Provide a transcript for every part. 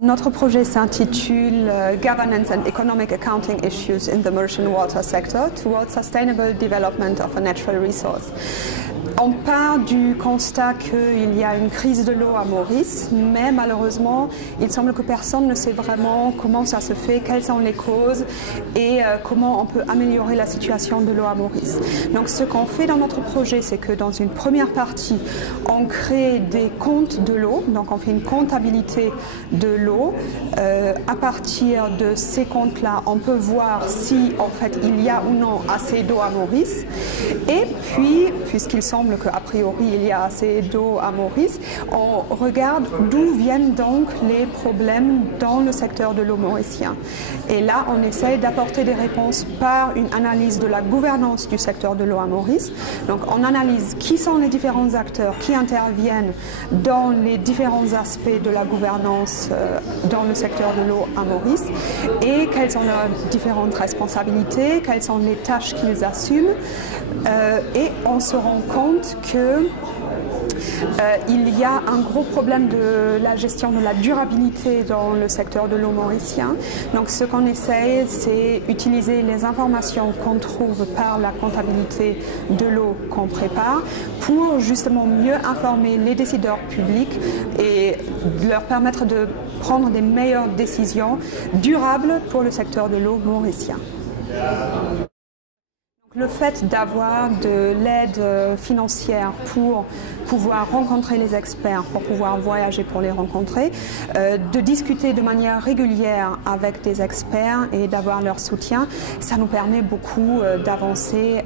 Notre projet s'intitule Governance and Economic Accounting Issues in the Mauritian Water Sector Towards Sustainable Development of a Natural Resource. On part du constat qu'il y a une crise de l'eau à Maurice, mais malheureusement, il semble que personne ne sait vraiment comment ça se fait, quelles sont les causes et comment on peut améliorer la situation de l'eau à Maurice. Donc ce qu'on fait dans notre projet, c'est que dans une première partie, on crée des comptes de l'eau, donc on fait une comptabilité de l'eau. À partir de ces comptes-là, on peut voir si en fait il y a ou non assez d'eau à Maurice. Et puis, puisqu'il semble qu'a priori il y a assez d'eau à Maurice, on regarde d'où viennent donc les problèmes dans le secteur de l'eau mauricien. Et là, on essaye d'apporter des réponses par une analyse de la gouvernance du secteur de l'eau à Maurice. Donc on analyse qui sont les différents acteurs qui interviennent dans les différents aspects de la gouvernance dans le secteur de l'eau à Maurice et quelles sont leurs différentes responsabilités, quelles sont les tâches qu'ils assument. Et on se rend compte que il y a un gros problème de la gestion de la durabilité dans le secteur de l'eau mauricien. Donc ce qu'on essaye, c'est utiliser les informations qu'on trouve par la comptabilité de l'eau qu'on prépare pour justement mieux informer les décideurs publics et leur permettre de prendre des meilleures décisions durables pour le secteur de l'eau mauricien. Le fait d'avoir de l'aide financière pour pouvoir rencontrer les experts, pour pouvoir voyager pour les rencontrer, de discuter de manière régulière avec des experts et d'avoir leur soutien, ça nous permet beaucoup d'avancer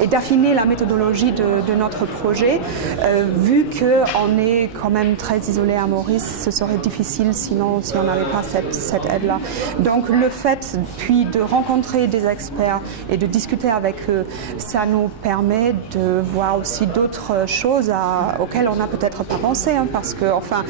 et d'affiner la méthodologie de notre projet. Vu qu'on est quand même très isolé à Maurice, ce serait difficile sinon si on n'avait pas cette aide-là. Donc le fait puis de rencontrer des experts et de discuter avec eux, ça nous permet de voir aussi d'autres choses auxquelles on n'a peut-être pas pensé, hein, parce que enfin,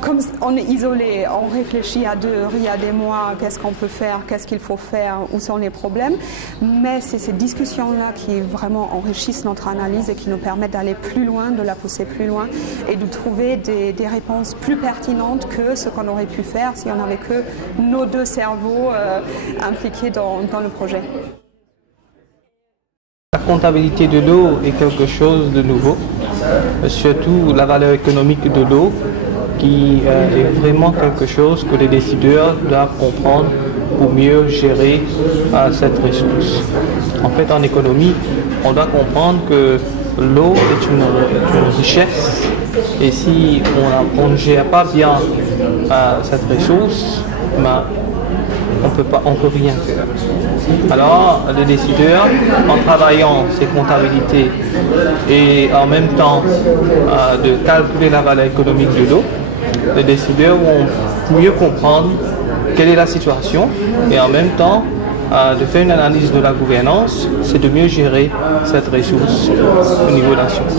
comme on est isolé, on réfléchit à deux, il y a des mois, qu'est-ce qu'on peut faire, qu'est-ce qu'il faut faire, où sont les problèmes, mais c'est ces discussions-là qui vraiment enrichissent notre analyse et qui nous permettent d'aller plus loin, de la pousser plus loin et de trouver des réponses plus pertinentes que ce qu'on aurait pu faire si on n'avait que nos deux cerveaux impliqués dans le projet. La comptabilité de l'eau est quelque chose de nouveau, surtout la valeur économique de l'eau qui est vraiment quelque chose que les décideurs doivent comprendre pour mieux gérer cette ressource. En fait, en économie, on doit comprendre que l'eau est une richesse et si on ne gère pas bien cette ressource, on peut rien faire. Alors, les décideurs, en travaillant ces comptabilités et en même temps de calculer la valeur économique de l'eau, les décideurs vont mieux comprendre quelle est la situation et en même temps de faire une analyse de la gouvernance, c'est de mieux gérer cette ressource au niveau national.